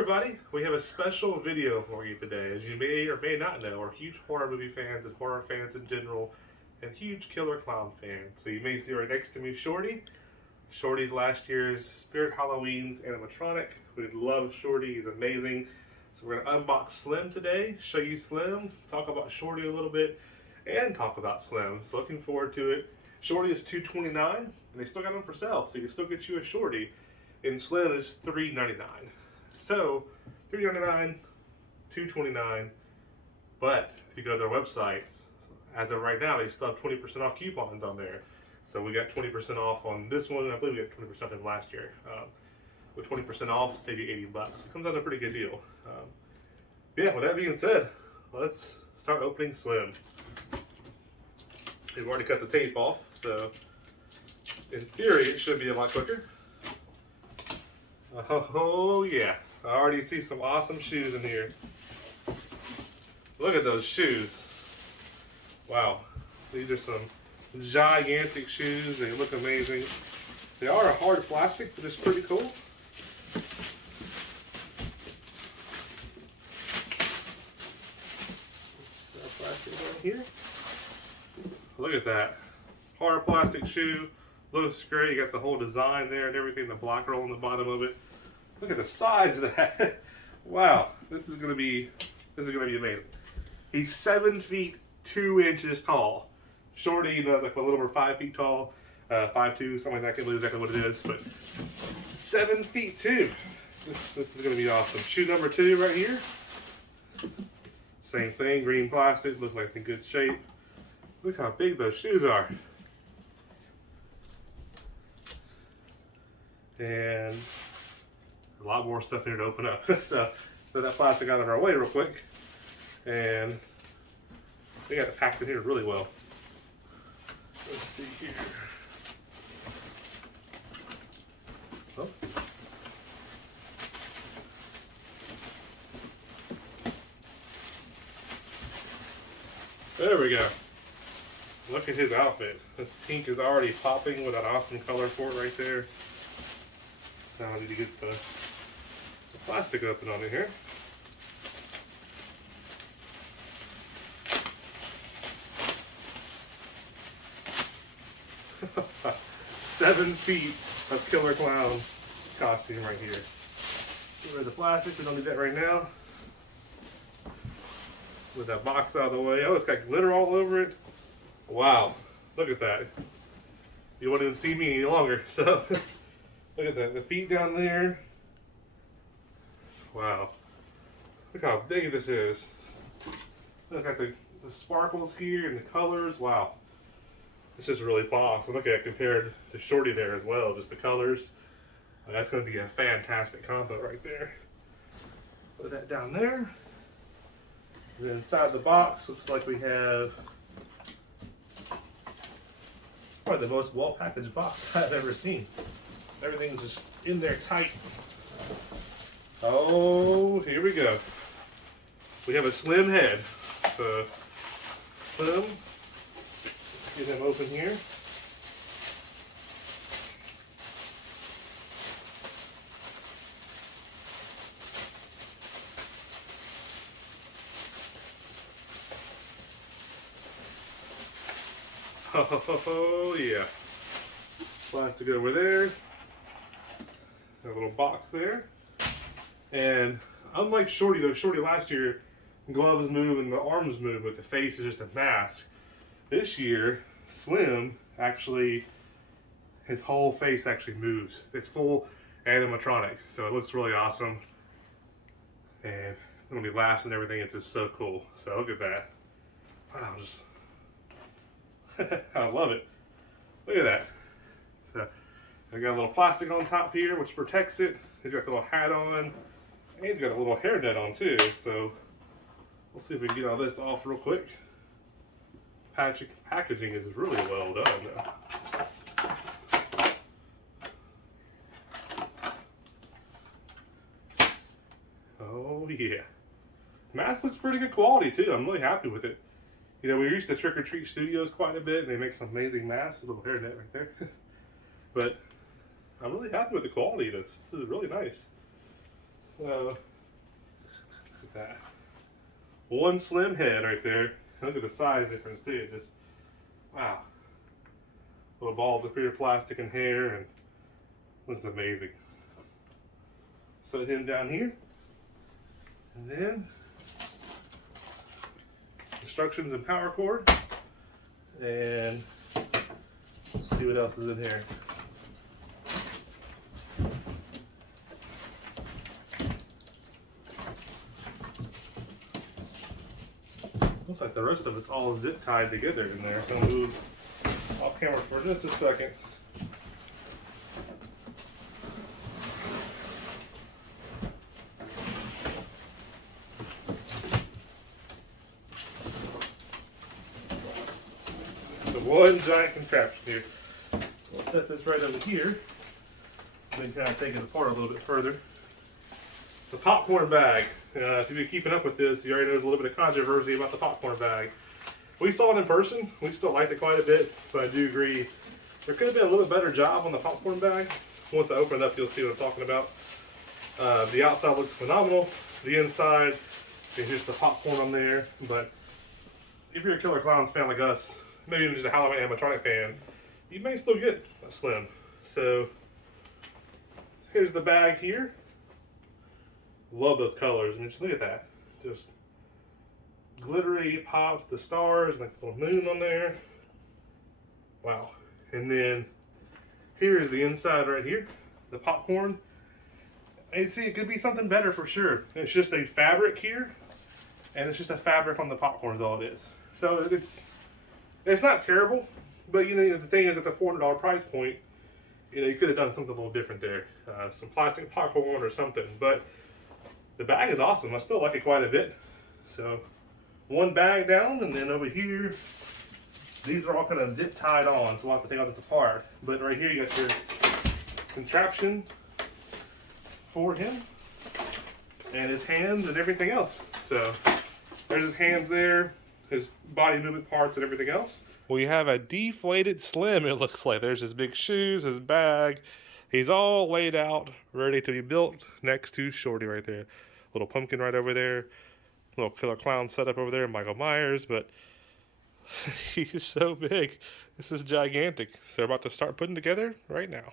everybody, we have a special video for you today. As you may or may not know, we're huge horror movie fans and horror fans in general, and huge Killer Clown fans. So you may see right next to me Shorty. Shorty's last year's Spirit Halloween's Animatronic. We love Shorty, he's amazing. So we're going to unbox Slim today, show you Slim, talk about Shorty a little bit, and talk about Slim. So looking forward to it. Shorty is $2.29, and they still got them for sale, so you can still get you a Shorty. And Slim is $3.99. So $3.99, $2.29. But if you go to their websites, as of right now, they still have 20% off coupons on there. So we got 20% off on this one, and I believe we got 20% off in last year. With 20% off, save you $80. It comes out a pretty good deal. Yeah, with that being said, let's start opening Slim. We've already cut the tape off, so in theory it should be a lot quicker. Oh yeah, I already see some awesome shoes in here. Look at those shoes. Wow, these are some gigantic shoes. They look amazing. They are a hard plastic, but it's pretty cool. Plastic on here. Look at that. Hard plastic shoe. Looks great. You got the whole design there and everything, the block roll on the bottom of it. Look at the size of that. Wow. This is gonna be amazing. He's 7 feet 2 inches tall. Shorty, you know, is like a little over 5 feet tall. 5'2", something like that. I can't believe exactly what it is, but 7 feet 2. This is gonna be awesome. Shoe number 2 right here. Same thing, green plastic, looks like it's in good shape. Look how big those shoes are. And a lot more stuff here to open up. So throw that plastic out of our way real quick. And they got it packed in here really well. Let's see here. Oh. There we go. Look at his outfit. This pink is already popping with that awesome color for it right there. Now I need to get the plastic open on it here. Seven feet of Killer Klowns costume right here. Get rid of the plastic, we don't need that right now. With that box out of the way. Oh, it's got glitter all over it. Wow, look at that. You won't even see me any longer. So, look at that. The feet down there. Wow. Look how big this is. Look at the sparkles here and the colors. Wow. This is really awesome. Look at it compared to Shorty there as well. Just the colors. That's going to be a fantastic combo right there. Put that down there. And then inside the box, looks like we have probably the most well-packaged box I've ever seen. Everything's just in there tight. Oh, here we go. We have a Slim head. So, Slim, let's get him open here. Oh yeah. Plastic over there. A little box there. And unlike Shorty though, Shorty last year, gloves move and the arms move, but the face is just a mask. This year, Slim actually, his whole face actually moves. It's full animatronic, so it looks really awesome. And when he laughs and everything, it's just so cool. So look at that. Wow, just I love it. Look at that. So I got a little plastic on top here, which protects it. He's got the little hat on, and he's got a little hairnet on too. So we'll see if we can get all this off real quick. Packaging is really well done though. Oh yeah. Mask looks pretty good quality too. I'm really happy with it. You know, we used to Trick or Treat Studios quite a bit, and they make some amazing masks. A little hairnet right there. But I'm really happy with the quality of this. This is really nice. at that. One slim head right there. Look at the size difference too. Just wow. Little balls of pure plastic and hair, and looks amazing. Set him down here, and then instructions and power cord, and let's see what else is in here. Looks like the rest of it's all zip tied together in there. So I'm gonna move off camera for just a second. So one giant contraption here. We'll set this right over here, and then kind of take it apart a little bit further. The popcorn bag. If you've been keeping up with this, you already know there's a little bit of controversy about the popcorn bag. We saw it in person. We still liked it quite a bit, but I do agree there could have been a little bit better job on the popcorn bag. Once I open it up, you'll see what I'm talking about. The outside looks phenomenal. The inside is just the popcorn on there. But if you're a Killer Klowns fan like us, maybe even just a Halloween Animatronic fan, you may still get a slim. So here's the bag here. Love those colors. I mean, just look at that. Just glittery pops, the stars, like the little moon on there. Wow. And then here is the inside right here, the popcorn. And see, it could be something better for sure. It's just a fabric here, and it's just a fabric on the popcorn is all it is. So it's not terrible, but you know the thing is at the $400 price point, you know you could have done something a little different there, some plastic popcorn or something. But the bag is awesome. I still like it quite a bit. So one bag down, and then over here, these are all kind of zip tied on, so we'll have to take all this apart. But right here you got your contraption for him, and his hands and everything else. So there's his hands there, his body movement parts and everything else. We have a deflated slim, it looks like. There's his big shoes, his bag. He's all laid out, ready to be built next to Shorty right there. Little pumpkin right over there. Little Killer Clown setup over there, Michael Myers, but he's so big. This is gigantic. So they're about to start putting together right now.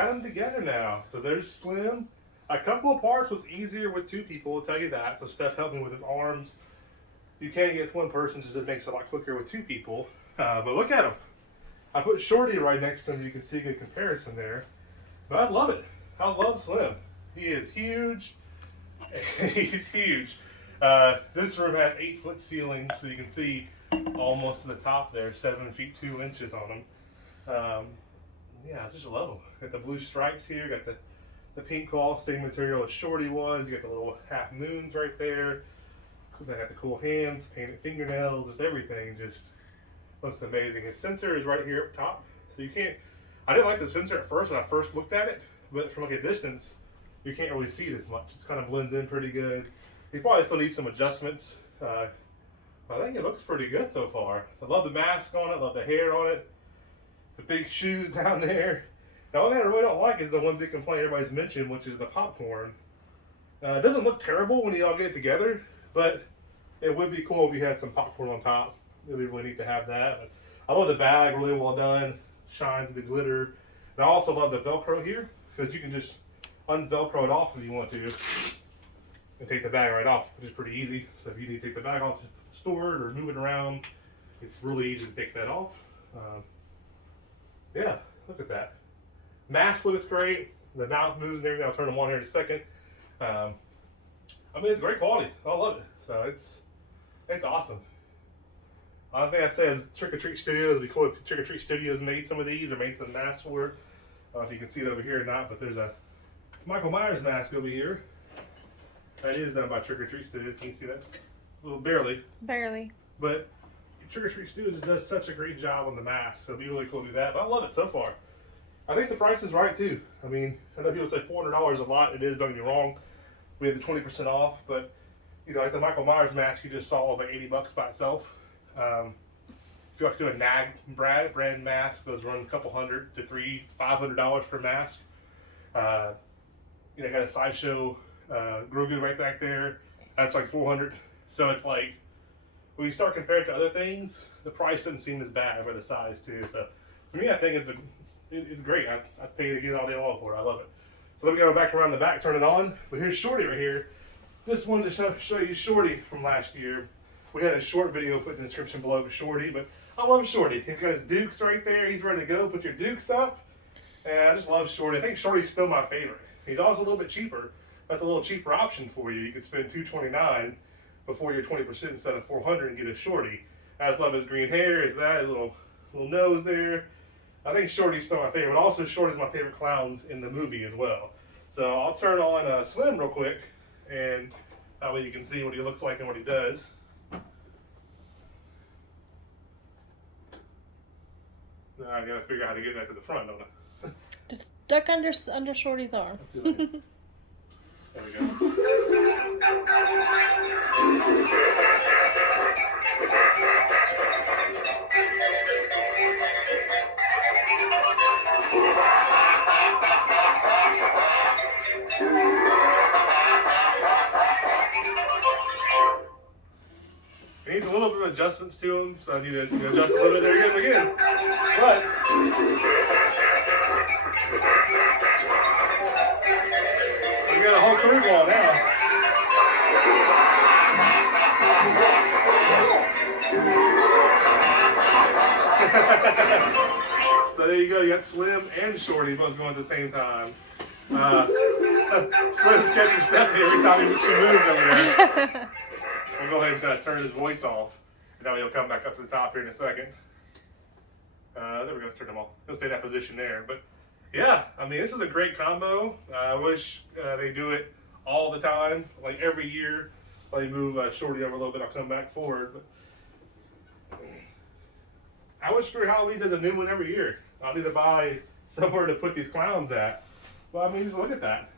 got them together now. So there's Slim. A couple of parts was easier with 2 people, I'll tell you that. So Steph helped me with his arms. You can't get with 1 person, just it makes it a lot quicker with 2 people. But look at him. I put Shorty right next to him. You can see a good comparison there. But I love it. I love Slim. He is huge. He's huge. This room has 8-foot ceilings, so you can see almost to the top there, 7 feet 2 inches on them. Yeah, I just love them. Got the blue stripes here. Got the pink claw, same material as Shorty was. You got the little half moons right there. They got the cool hands, painted fingernails, just everything. Just looks amazing. His sensor is right here up top, so you can't. I didn't like the sensor at first when I first looked at it, but from like a distance, you can't really see it as much. It kind of blends in pretty good. He probably still needs some adjustments. I think it looks pretty good so far. I love the mask on it. Love the hair on it. The big shoes down there. The only thing I really don't like is the one big complaint everybody's mentioned, which is the popcorn. It doesn't look terrible when you all get it together, but it would be cool if you had some popcorn on top. It would be really neat to have that. But I love the bag, really well done. Shines the glitter. And I also love the Velcro here, because you can just un-Velcro it off if you want to, and take the bag right off, which is pretty easy. So if you need to take the bag off, just store it or move it around. It's really easy to take that off. Yeah, look at that. Mask looks great. The mouth moves and everything. I'll turn them on here in a second. I mean, it's great quality. I love it. So it's awesome. I think I said is Trick or Treat Studios. It'd be cool if Trick or Treat Studios made some of these or made some masks for it. I don't know if you can see it over here or not, but there's a Michael Myers mask over here. That is done by Trick or Treat Studios. Can you see that? Well, barely. Barely. But Trick or Treat Studios does such a great job on the mask, so it'd be really cool to do that. But I love it so far. I think the price is right too. I mean, I know people say $400 a lot. It is, don't get me wrong. We had the 20% off, but you know, like the Michael Myers mask you just saw was like $80 by itself. If you like to do a NAG brand mask, those run a couple $100 to $500 per mask. You know, got a Sideshow Grogu right back there. That's like $400. So it's like when you start comparing to other things, the price doesn't seem as bad for the size too. So for me, I think it's great. I paid again all day long for it. I love it. So let me go back around the back, turn it on. But here's Shorty right here. Just wanted to show you Shorty from last year. We had a short video put in the description below of Shorty, but I love Shorty. He's got his Dukes right there. He's ready to go. Put your Dukes up. And I just love Shorty. I think Shorty's still my favorite. He's also a little bit cheaper. That's a little cheaper option for you. You could spend $229 before your 20% instead of $400 and get a Shorty. I just love his green hair. His little nose there. I think Shorty's still my favorite. Also, Shorty's my favorite clowns in the movie as well. So I'll turn on Slim real quick, and that way you can see what he looks like and what he does. Now I gotta figure out how to get that to the front, don't I? Just duck under Shorty's arm. There we go. It needs a little bit of adjustments to him, so I need to adjust a little bit. There he is again. But we got a whole crew going now. So there you go. You got Slim and Shorty both going at the same time. Slim's catching Stephanie every time she moves over there. We'll go ahead and turn his voice off, and then he'll come back up to the top here in a second. There we go. Let's turn him off. He'll stay in that position there. But yeah, I mean, this is a great combo. I wish they do it all the time, like every year. Let me move Shorty over a little bit. I'll come back forward. But I wish Spirit Halloween does a new one every year. I'll need to buy somewhere to put these clowns at. But I mean, just look at that.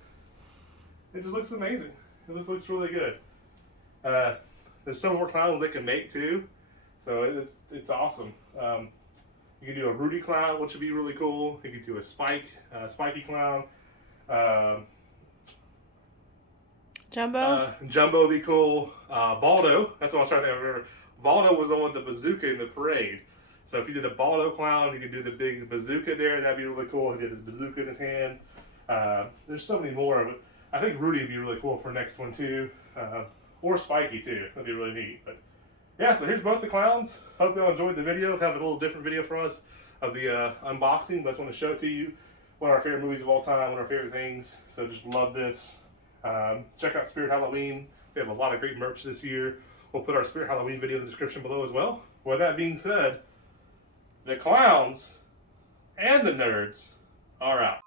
It just looks amazing. It just looks really good. There's some more clowns they can make too, so it's awesome. You can do a Rudy clown, which would be really cool. You could do a spiky clown. Jumbo? Jumbo would be cool. Baldo, that's what I was trying to remember. Baldo was the one with the bazooka in the parade. So if you did a Baldo clown, you could do the big bazooka there. That'd be really cool. He did his bazooka in his hand. There's so many more, but I think Rudy would be really cool for next one too. Or Spiky too. That'd be really neat. But yeah, so here's both the clowns. Hope y'all enjoyed the video. Have a little different video for us of the unboxing. But I just want to show it to you. One of our favorite movies of all time. One of our favorite things. So just love this. Check out Spirit Halloween. They have a lot of great merch this year. We'll put our Spirit Halloween video in the description below as well. With that being said, the clowns and the nerds are out.